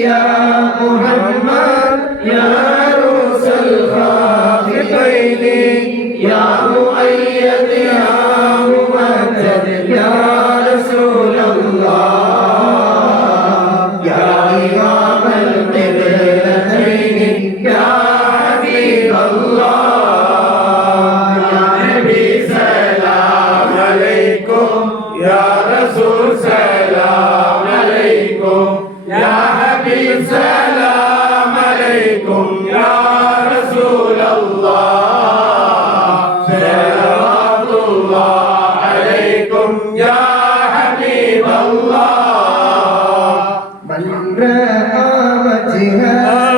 يا محمد يا عروس الخافقين يا مؤيد يا ممجد يا رسول الله يا إمام القبلتين يا حبيب الله يا نبي سلام عليكم يا رسول سلام عليكم يا حبيب سلام عليكم يا رسول الله صلوات الله عليكم يا حبيب الله من رأى وجهك